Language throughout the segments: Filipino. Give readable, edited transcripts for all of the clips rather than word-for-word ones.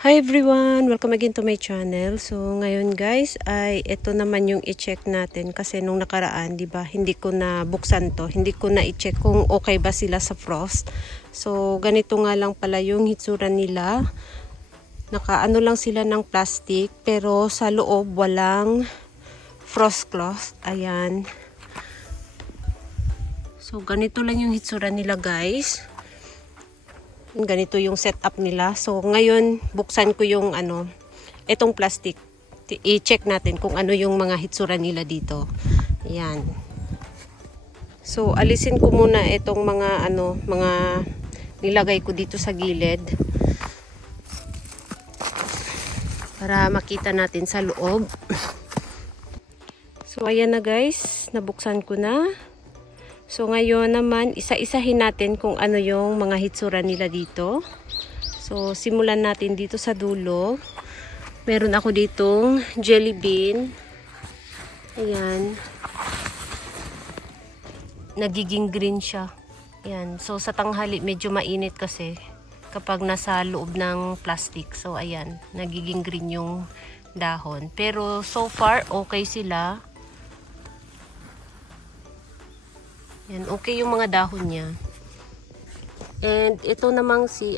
Hi everyone! Welcome again to my channel. So ngayon guys ay ito naman yung i-check natin kasi nung nakaraan, 'di ba? Hindi ko na buksan 'to. Hindi ko na i-check kung okay ba sila sa frost. So ganito nga lang pala yung hitsura nila. Nakaano lang sila ng plastic pero sa loob walang frost cloth. Ayan. So ganito lang yung hitsura nila guys. Ganito yung setup nila. So ngayon buksan ko yung itong plastic. I-check natin kung ano yung mga hitsura nila dito. Ayan. So alisin ko muna itong mga mga nilagay ko dito sa gilid para makita natin sa loob. So ayan na guys, nabuksan ko na. So ngayon naman, isa-isahin natin kung ano yung mga hitsura nila dito. So simulan natin dito sa dulo. Meron ako ditong jelly bean. Ayan. Nagiging green siya. Ayan. So sa tanghali medyo mainit kasi kapag nasa loob ng plastic. So ayan, nagiging green yung dahon. Pero so far okay sila. Yan, okay yung mga dahon niya. And ito namang si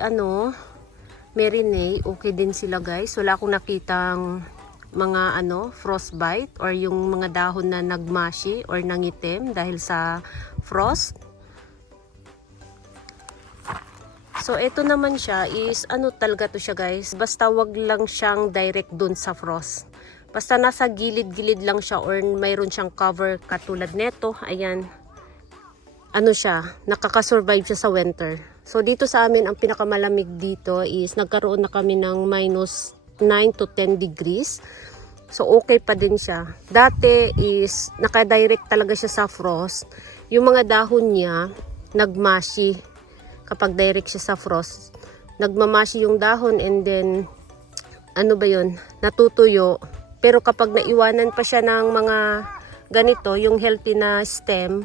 Marinade, okay din sila guys. Wala akong nakitang mga frostbite or yung mga dahon na nagmashi or nangitim dahil sa frost. So ito naman siya is talaga to siya guys. Basta wag lang siyang direct dun sa frost. Basta nasa gilid-gilid lang siya or mayroon siyang cover katulad neto. Ayan. Siya, nakakasurvive siya sa winter. So dito sa amin, ang pinakamalamig dito is nagkaroon na kami ng minus 9 to 10 degrees. So okay pa din siya. Dati is nakadirect talaga siya sa frost. Yung mga dahon niya nagmashi kapag direct siya sa frost. Nagmamashi yung dahon and then natutuyo. Pero kapag naiwanan pa siya ng mga ganito, yung healthy na stem,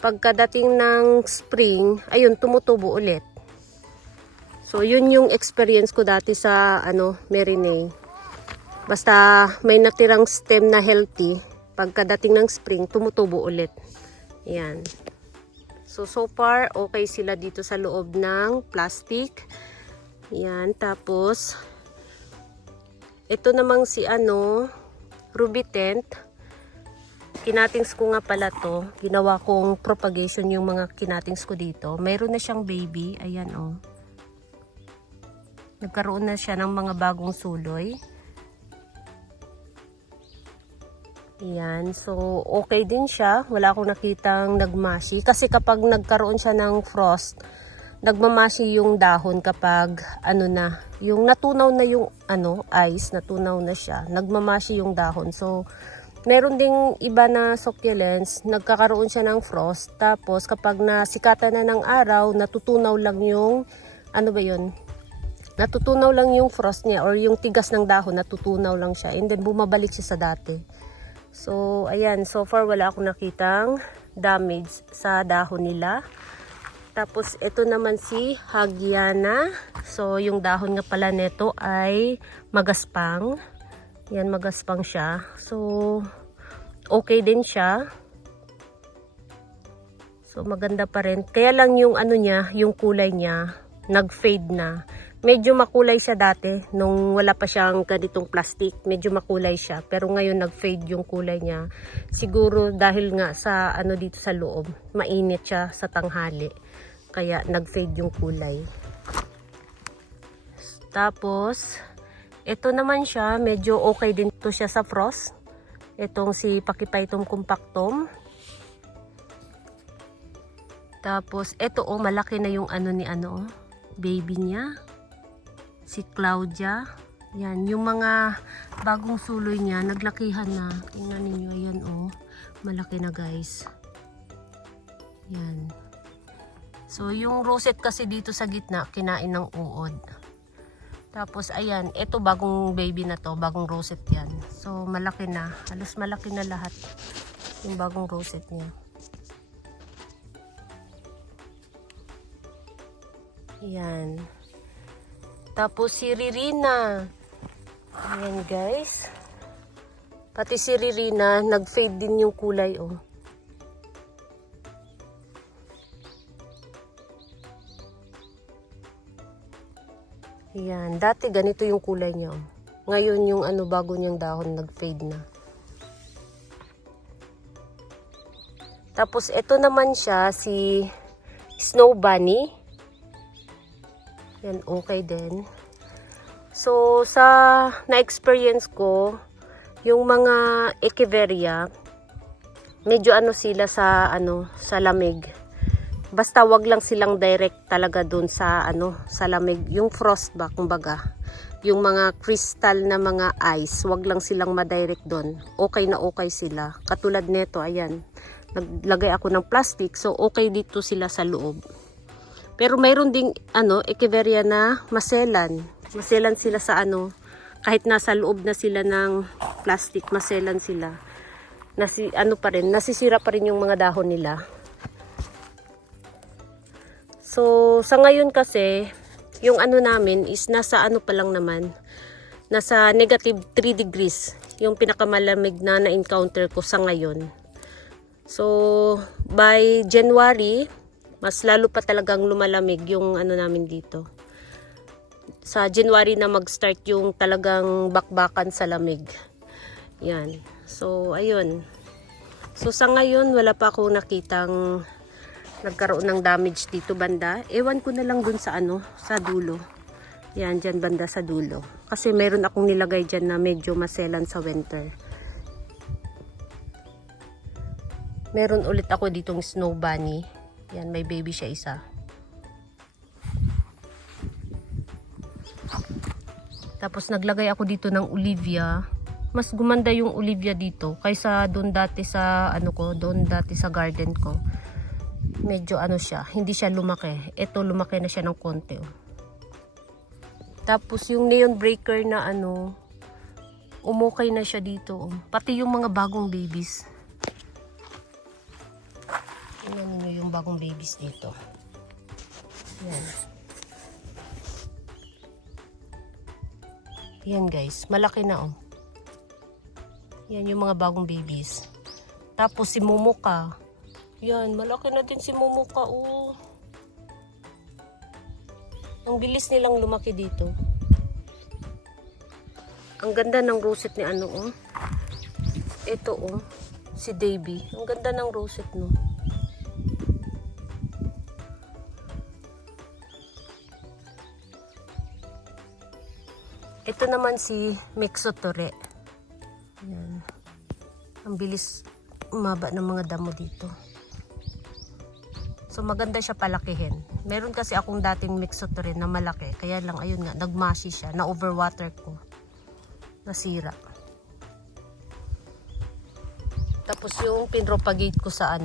pagkadating ng spring, ayun, tumutubo ulit. So, yun yung experience ko dati sa, Marinade. Basta may natirang stem na healthy, pagkadating ng spring, tumutubo ulit. Ayan. So far, okay sila dito sa loob ng plastic. Ayan, tapos, ito namang si, Ruby Tent. Kinatings ko nga pala to. Ginawa kong propagation yung mga kinatings ko dito. Mayroon na siyang baby. Ayan Nagkaroon na siya ng mga bagong suloy. Ayan. So, okay din siya. Wala akong nakitang nagmashi. Kasi kapag nagkaroon siya ng frost, nagmamashi yung dahon kapag yung natunaw na yung ice, natunaw na siya. Nagmamashi yung dahon. So, meron ding iba na succulents, nagkakaroon siya ng frost. Tapos kapag nasikatan na ng araw, natutunaw lang yung natutunaw lang yung frost niya or yung tigas ng dahon, natutunaw lang siya. And then bumabalik siya sa dati. So ayan, so far wala akong nakitang damage sa dahon nila. Tapos ito naman si Hagiana. So yung dahon nga pala nito ay magaspang. Yan, magaspang siya. So, okay din siya. So, maganda pa rin. Kaya lang yung yung kulay niya, nag-fade na. Medyo makulay siya dati, nung wala pa siyang ganitong plastic. Medyo makulay siya. Pero ngayon, nag-fade yung kulay niya. Siguro dahil nga sa dito sa loob, mainit siya sa tanghali. Kaya, nag-fade yung kulay. Tapos, ito naman siya, medyo okay din to siya sa frost. Itong si Pachyphytum compactum. Tapos, ito malaki na yung baby niya. Si Claudia. Yan, yung mga bagong suloy niya, naglakihan na. Tingnan ninyo, ayan malaki na guys. Yan. So, yung rosette kasi dito sa gitna, kinain ng uod. Tapos ayan, ito bagong baby na to, bagong rosette yan. So malaki na, halos malaki na lahat yung bagong rosette niya. Ayan. Tapos si Ririna. Ayan guys. Pati si Ririna, nag-fade din yung kulay oh. Ayan, dati ganito yung kulay niya oh. Ngayon yung bago niyang dahon nag-fade na. Tapos ito naman siya si Snow Bunny. Yan, okay din. So sa na-experience ko, yung mga Echeveria, medyo sila sa sa lamig. Basta wag lang silang direct talaga doon sa sa lamig, yung frost ba kumbaga. Yung mga crystal na mga ice, wag lang silang ma-direct doon. Okay na okay sila. Katulad nito, ayan. Naglagay ako ng plastic, so okay dito sila sa loob. Pero mayroon ding Echeveria na maselan. Maselan sila sa kahit nasa loob na sila ng plastic, maselan sila. Nasisira pa rin yung mga dahon nila. So, sa ngayon kasi, yung namin is nasa pa lang naman, nasa negative 3 degrees, yung pinakamalamig na na-encounter ko sa ngayon. So, by January, mas lalo pa talagang lumalamig yung namin dito. Sa January na mag-start yung talagang bakbakan sa lamig. Yan. So, ayun. So, sa ngayon, wala pa akong nakitang nagkaroon ng damage dito banda. Ewan ko na lang dun sa sa dulo. Yan, dyan banda sa dulo. Kasi meron akong nilagay dyan na medyo maselan sa winter. Meron ulit ako ditong Snow Bunny. Yan, may baby siya isa. Tapos naglagay ako dito ng Olivia. Mas gumanda yung Olivia dito kaysa doon dati sa doon dati sa garden ko. Medyo siya, hindi siya lumaki. Ito lumaki na siya ng konti oh. Tapos yung neon breaker na umukay na siya dito oh. Pati yung mga bagong babies. Tingnan niyo yung bagong babies dito. Yan. Yan guys, malaki na oh. Yan yung mga bagong babies. Tapos si Momoka. Yan, malaki na din si Momoka oh. Ang bilis nilang lumaki dito. Ang ganda ng rosette ni oh. Ito oh, si Davy. Ang ganda ng rosette no. Ito naman si Mixotore. Yan. Ang bilis umaba ng mga damo dito. So maganda siya palakihin. Meron kasi akong dating Mixotore na malaki. Kaya lang ayun nga, nagmashi siya. Na overwater ko. Nasira. Tapos yung pinropagate ko sa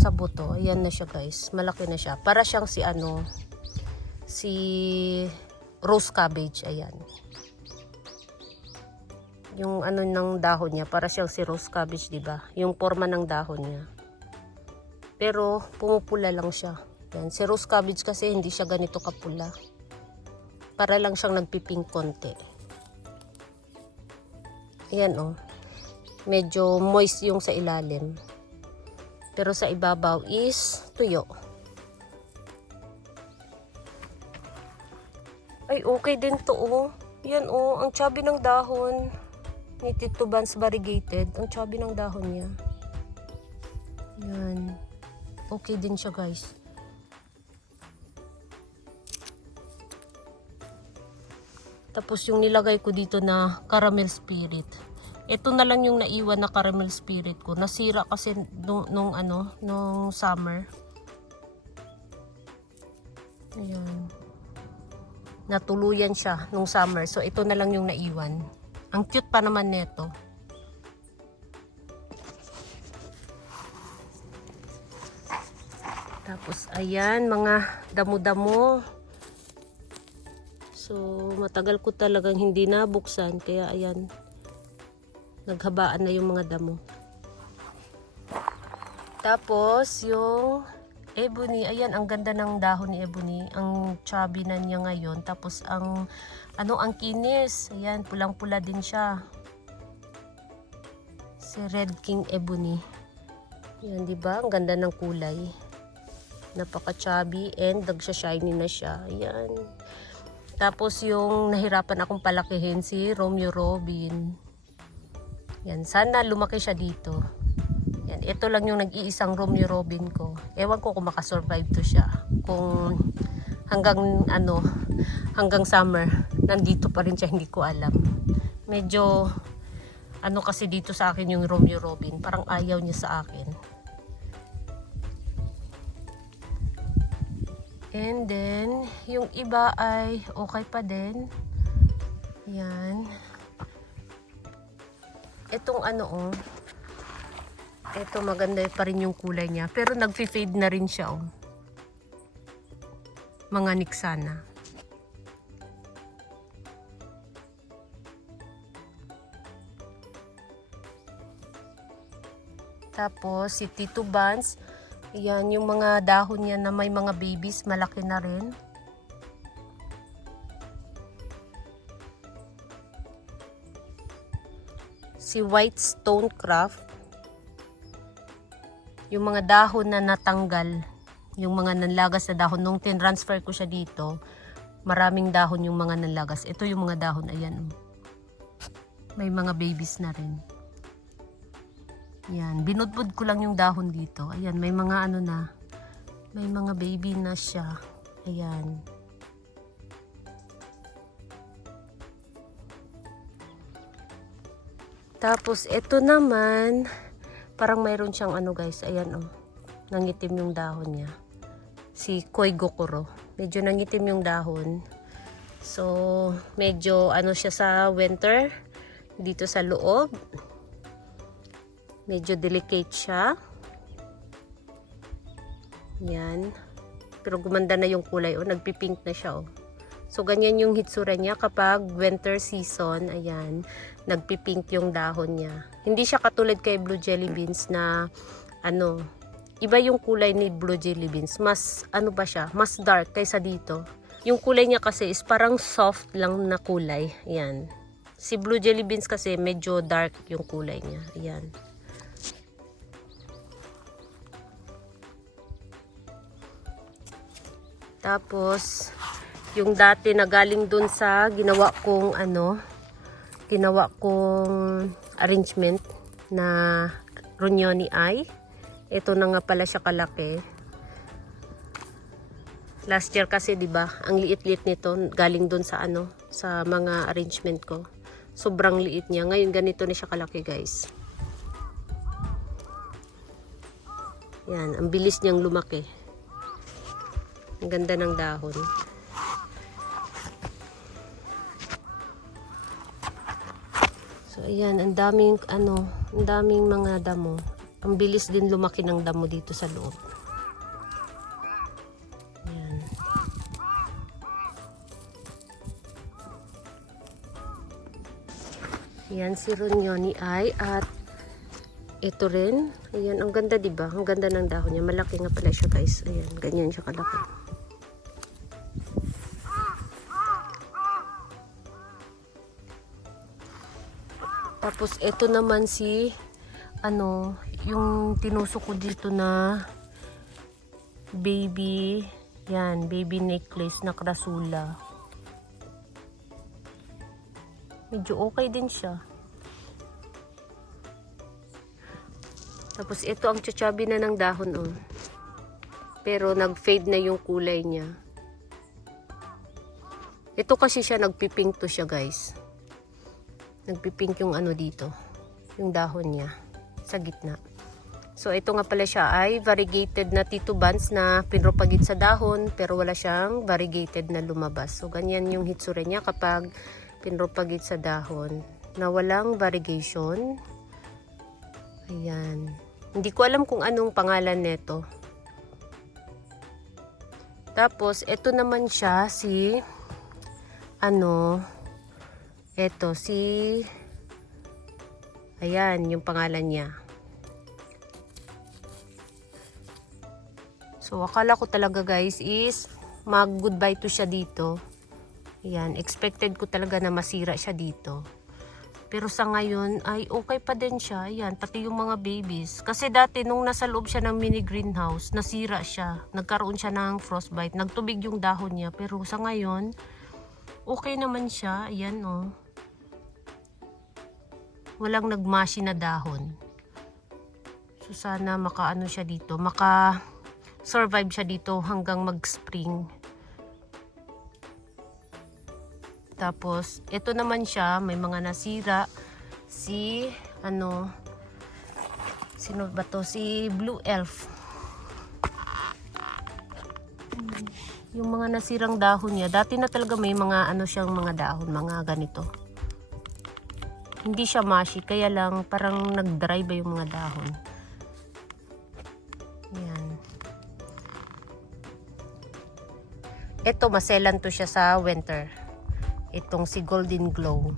sa buto. Ayan na siya guys. Malaki na siya. Para siyang si si rose cabbage. Ayan. Yung ng dahon niya. Para siyang si rose cabbage, diba? Yung forma ng dahon niya. Pero pumupula lang siya. Yan. Si rose cabbage kasi hindi siya ganito kapula. Para lang siyang nagpipink konti. Ayan oh. Medyo moist yung sa ilalim. Pero sa ibabaw is tuyo. Ay okay din to oh. Yan oh. Ang chubby ng dahon. Ni Tito Vance variegated. Ang chubby ng dahon niya. Yan. Okay din siya guys. Tapos yung nilagay ko dito na caramel spirit. Ito na lang yung naiwan na caramel spirit ko. Nasira kasi nung summer. Ayan. Natuluyan siya nung summer. So ito na lang yung naiwan. Ang cute pa naman nito. Tapos ayan, mga damo-damo. So matagal ko talagang hindi nabuksan. Kaya ayan, naghabaan na yung mga damo. Tapos yung Ebony, ayan, ang ganda ng dahon ni Ebony. Ang chubby na niya ngayon. Tapos ang kinis. Ayan, pulang-pula din siya. Si Red King Ebony. Ayan, di ba? Ang ganda ng kulay. Napaka-chubby and nagsha-shiny na siya. Ayan. Tapos yung nahirapan akong palakihin si Romeo Robin. Yan, sana lumaki siya dito. Yan, ito lang yung nag-iisang Romeo Robin ko. Ewan ko kung makasurvive to siya. Kung hanggang summer, nandito pa rin siya, hindi ko alam. Medyo, kasi dito sa akin yung Romeo Robin. Parang ayaw niya sa akin. And then, yung iba ay okay pa din. Yan. Itong ito maganda pa rin yung kulay niya. Pero nag-fade na rin siya, Mga Nixana. Tapos, si Tito Buns. Yan, yung mga dahon niya na may mga babies, malaki na rin. Si White Stonecraft. Yung mga dahon na natanggal, yung mga nanlagas na dahon, nung tinransfer ko siya dito, maraming dahon yung mga nanlagas. Ito yung mga dahon, ayan. May mga babies na rin. Yan, binudbud ko lang yung dahon dito. Ayan, may mga may mga baby na siya. Ayan. Tapos, ito naman, parang mayroon siyang guys, ayan nangitim yung dahon niya. Si Koi Gokuro. Medyo nangitim yung dahon. So, medyo siya sa winter. Dito sa loob. Medyo delicate siya. Yan. Pero gumanda na yung kulay, nagpipink na siya, So, ganyan yung hitsura niya kapag winter season. Ayan, nagpipink yung dahon niya. Hindi siya katulad kay Blue Jelly Beans na, iba yung kulay ni Blue Jelly Beans. Mas, ba siya? Mas dark kaysa dito. Yung kulay niya kasi is parang soft lang na kulay. Ayan. Si Blue Jelly Beans kasi medyo dark yung kulay niya. Ayan. Tapos, yung dati na galing dun sa ginawa kong arrangement na Ronyoni Eye. Ito na nga pala siya kalaki. Last year kasi 'di ba, ang liit-liit nito galing dun sa sa mga arrangement ko. Sobrang liit niya. Ngayon ganito na siya kalaki, guys. Yan, ang bilis niyang lumaki. Ang ganda ng dahon. So, ayan, ang daming mga damo. Ang bilis din lumaki ng damo dito sa loob. Ayan. Ayan si Ronyoni Eye at ito rin. Ayan, ang ganda, diba? Ang ganda ng dahon niya. Malaki nga pala siya, guys. Ayan, ganyan siya kalaki. Tapos, ito naman si, yung tinusok ko dito na baby, yan, baby necklace na krasula. Medyo okay din siya. Tapos, ito ang chachabi na ng dahon, Pero, nag-fade na yung kulay niya. Ito kasi siya, nagpipink to siya, guys. Nagpipink yung dito, yung dahon niya sa gitna. So ito nga pala siya ay variegated na Tito Buns na pinropagate sa dahon pero wala siyang variegated na lumabas. So ganyan yung hitsura niya kapag pinropagate sa dahon na walang variegation. Ayan. Hindi ko alam kung anong pangalan nito. Tapos ito naman siya si ayan, yung pangalan niya. So, akala ko talaga guys is mag-goodbye to siya dito. Ayan, expected ko talaga na masira siya dito. Pero sa ngayon ay okay pa din siya. Ayan, pati yung mga babies. Kasi dati nung nasa loob siya ng mini greenhouse, nasira siya. Nagkaroon siya ng frostbite. Nagtubig yung dahon niya. Pero sa ngayon, okay naman siya. Ayan oh. Walang nagmashi na dahon. So sana makaano siya dito. Maka-survive siya dito hanggang mag-spring. Tapos, ito naman siya, may mga nasira. Sino ba to? Si Blue Elf. Yung mga nasirang dahon niya, dati na talaga may mga siyang mga dahon, mga ganito. Hindi siya mashi, kaya lang parang nag-dry ba yung mga dahon. Yan. Ito, maselan to siya sa winter. Itong si Golden Glow.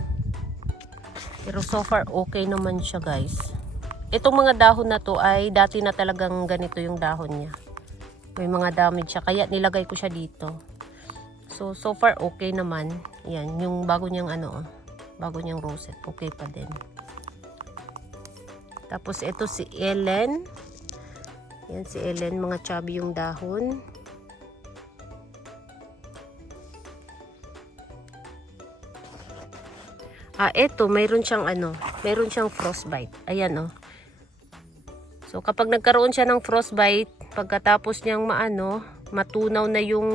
Pero so far okay naman siya guys. Itong mga dahon na to ay dati na talagang ganito yung dahon niya. May mga damage siya kaya nilagay ko siya dito. So far okay naman. Yan, yung bago niyang bago niyang rosette, okay pa din. Tapos ito si Ellen. Yan si Ellen, mga chubby yung dahon. Ito, mayroon siyang frostbite. Ayan, oh. So, kapag nagkaroon siya ng frostbite, pagkatapos niyang matunaw na yung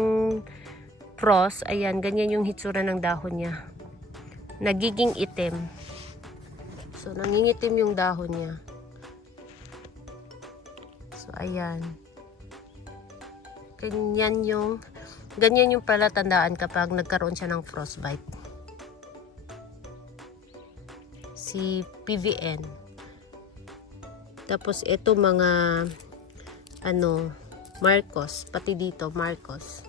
frost, ayan, ganyan yung hitsura ng dahon niya. Nagiging itim. So, nangingitim yung dahon niya. So, ayan. Ganyan yung palatandaan kapag nagkaroon siya ng frostbite. Si PVN. Tapos ito mga Marcos, pati dito Marcos.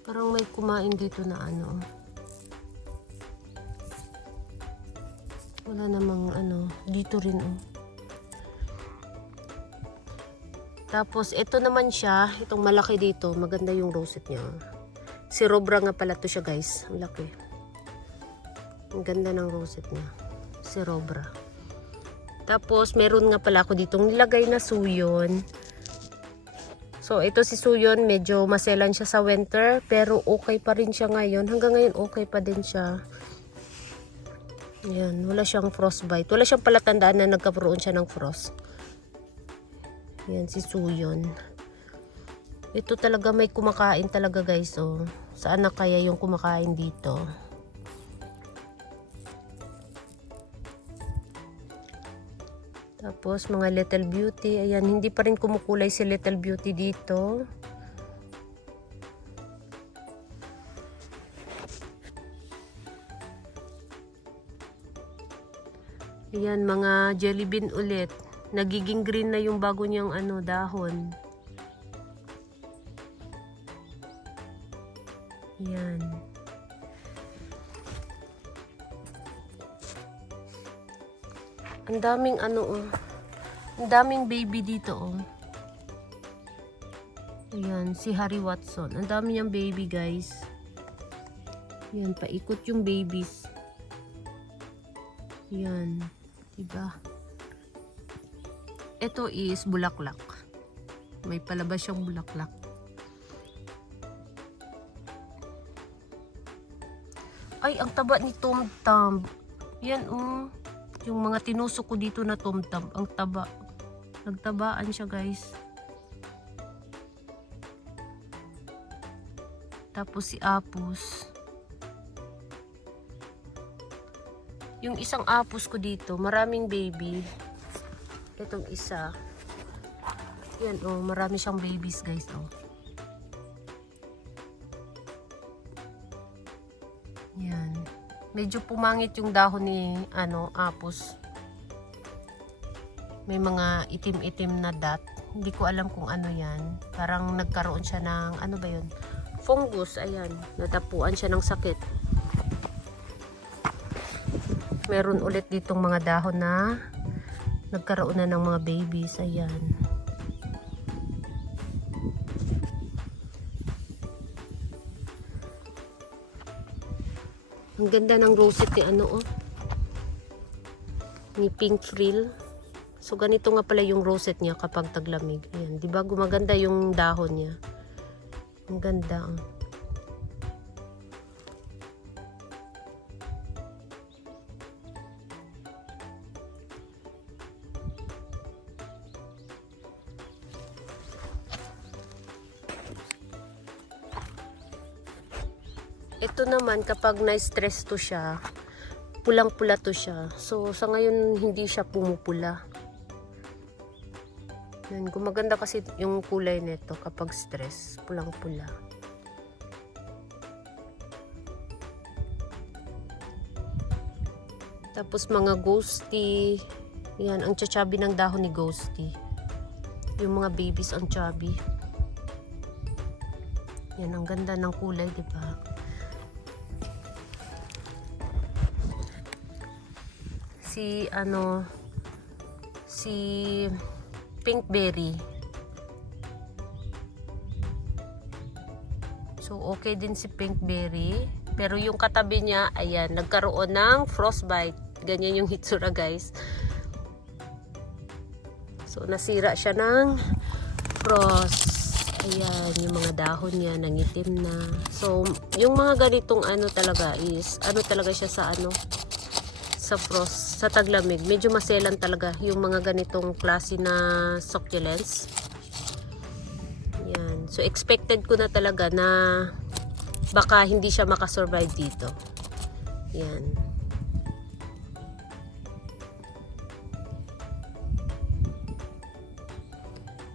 Parang may kumain dito na wala namang dito rin oh. Tapos ito naman siya, itong malaki dito, maganda yung rosette niya. Si Robra nga pala to siya guys, ang laki. Ang ganda ng rosette niya. Si Robra. Tapos, meron nga pala ako ditong nilagay na suyon. So, ito si suyon. Medyo maselan siya sa winter. Pero, okay pa rin siya ngayon. Hanggang ngayon, okay pa din siya. Ayan. Wala siyang frostbite. Wala siyang palatandaan na nagkaroon siya ng frost. Ayan, si suyon. Ito talaga may kumakain talaga guys. Oh. Saan na kaya yung kumakain dito? Tapos mga Little Beauty, ayan, hindi pa rin kumukulay si Little Beauty dito. Ayan, mga jelly bean ulit. Nagiging green na yung bago niyang dahon. Ayan. Ang daming ang daming baby dito oh. Ayan, si Harry Watson. Ang dami niyang baby guys. Ayan, paikot yung babies. Ayan, diba? Ito is bulaklak. May palabas siyang bulaklak. Ay, ang taba ni Tom Tam. Yan oh. Yung mga tinusok ko dito na tumtab, ang taba. Nagtabaan siya guys. Tapos si Apus. Yung isang Apus ko dito, maraming baby. Itong isa. Yan oh, marami siyang babies guys oh. Yan. Medyo pumangit yung dahon ni Apus. May mga itim-itim na dot. Hindi ko alam kung ano yan. Parang nagkaroon siya ng ba yun? Fungus, ayan. Natapuan siya ng sakit. Meron ulit ditong mga dahon na nagkaroon na ng mga babies, ayan. Ang ganda ng rosette ni ano oh. Ni pink frill. So ganito nga pala yung rosette niya kapag taglamig. Ayan, 'di ba gumaganda yung dahon niya. Ang ganda oh. Ito naman kapag na-stress to siya, pulang-pula to siya. So sa ngayon hindi siya pumupula. Yan, gumaganda kasi yung kulay nito kapag stress, pulang-pula. Tapos mga ghosty, yan ang chubby ng dahon ni ghosty. Yung mga babies ang chubby. Yan ang ganda ng kulay, 'di ba? Si pinkberry. So okay din si pinkberry, pero yung katabi niya, ayan, nagkaroon ng frostbite. Ganyan yung hitsura, guys. So nasira siya ng frost. Ayan, yung mga dahon niya nangitim na. So yung mga ganitong ano talaga is, ano talaga siya sa frost, sa taglamig, medyo maselan talaga yung mga ganitong klase na succulents. Yan. So expected ko na talaga na baka hindi siya makasurvive dito. Yan.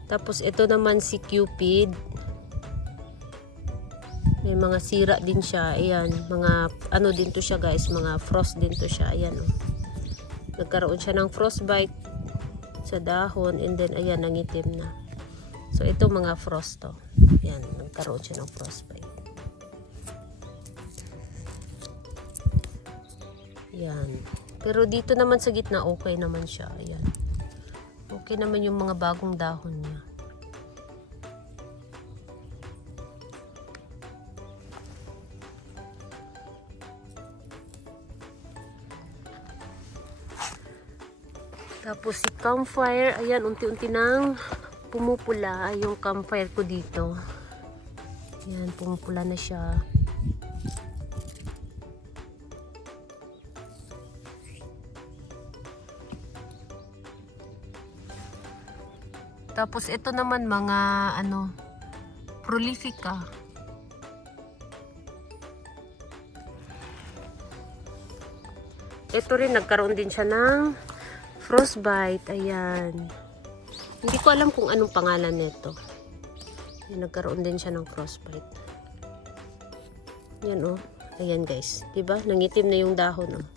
Tapos ito naman si Cupid. May mga sira din siya. Ayan, mga ano din to siya, guys, mga frost din to siya. Ayan oh. Nagkaroon siya ng frostbite sa dahon and then ayan, nangitim na. So ito mga frost to. Ayan, nagkaroon siya ng frostbite. Ayan. Pero dito naman sa gitna okay naman siya. Ayan. Okay naman yung mga bagong dahon niya. Tapos si campfire, ayan, unti-unti nang pumupula yung campfire ko dito. Ayan, pumupula na siya. Tapos ito naman mga prolifica. Ito rin nagkaroon din siya ng frostbite. Ayan. Hindi ko alam kung anong pangalan nito. Nagkaroon din siya ng frostbite. Yan oh. Ayan, guys. Diba? Nangitim na yung dahon oh.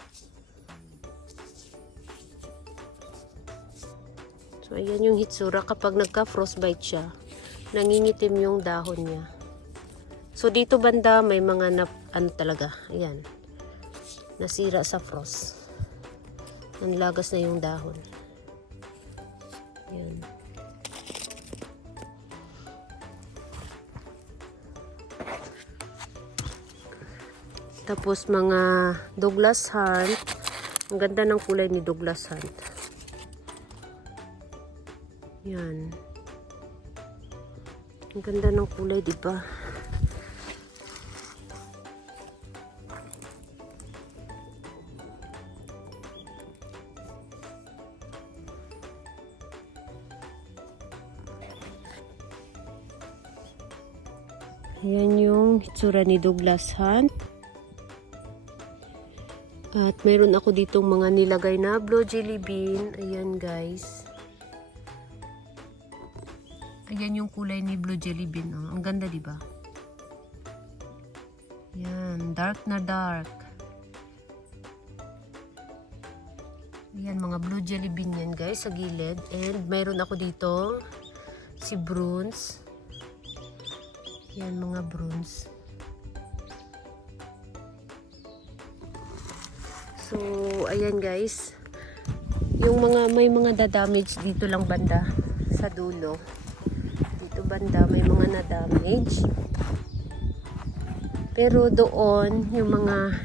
So ayan yung hitsura kapag nagka-frostbite siya. Nangingitim yung dahon niya. So dito banda may mga talaga. Ayan. Nasira sa frost. Nanlagas na yung dahon. Ayan. Tapos mga Douglas Hunt. Ang ganda ng kulay ni Douglas Hunt. Yan. Ang ganda ng kulay, di ba? Ayan yung hitsura ni Douglas Hunt. At mayroon ako ditong mga nilagay na blue jelly bean. Ayan, guys. Ayan yung kulay ni blue jelly bean. Oh. Ang ganda, di ba? Ayan, dark na dark. Ayan, mga blue jelly bean yan, guys, sa gilid. And mayroon ako dito si bronze. Ayan, mga bronze. So, ayan, guys. Yung may mga da-damage dito lang banda sa dulo. Dito banda may mga na-damage. Pero doon, yung mga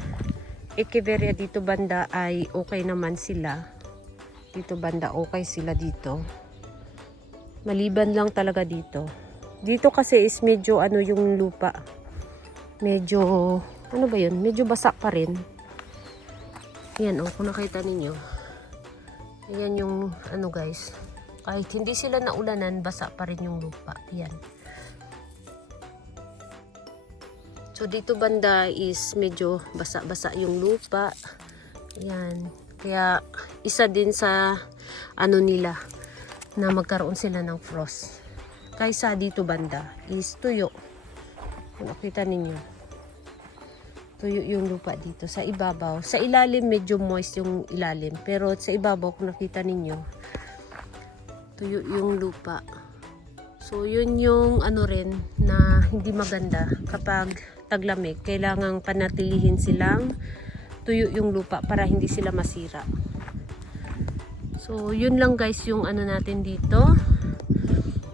Echeveria dito banda ay okay naman sila. Dito banda okay sila dito. Maliban lang talaga dito. Dito kasi is medyo ano yung lupa. Medyo, ano ba yun? Medyo basa pa rin. Yan oh, kung nakita ninyo. Ayan yung ano guys. Kahit hindi sila naulanan, basa pa rin yung lupa. Yan. So dito banda is medyo basa-basa yung lupa. Yan. Kaya isa din sa ano nila na magkaroon sila ng frost. Kaysa dito banda is tuyo. Kung nakita ninyo. Tuyo yung lupa dito sa ibabaw. Sa ilalim medyo moist yung ilalim. Pero sa ibabaw kung nakita ninyo, tuyo yung lupa. So yun yung ano rin na hindi maganda kapag taglamig. Kailangang panatilihin silang tuyo yung lupa para hindi sila masira. So yun lang guys yung ano natin dito.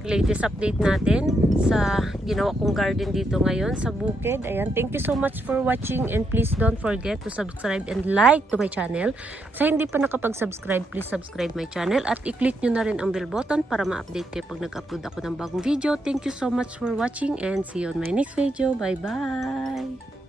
Latest update natin sa ginawa kong garden dito ngayon sa bukid. Ayan, thank you so much for watching and please don't forget to subscribe and like to my channel. Sa hindi pa nakapag-subscribe, please subscribe my channel at i-click nyo na rin ang bell button para ma-update kayo pag nag-upload ako ng bagong video. Thank you so much for watching and see you on my next video. Bye bye!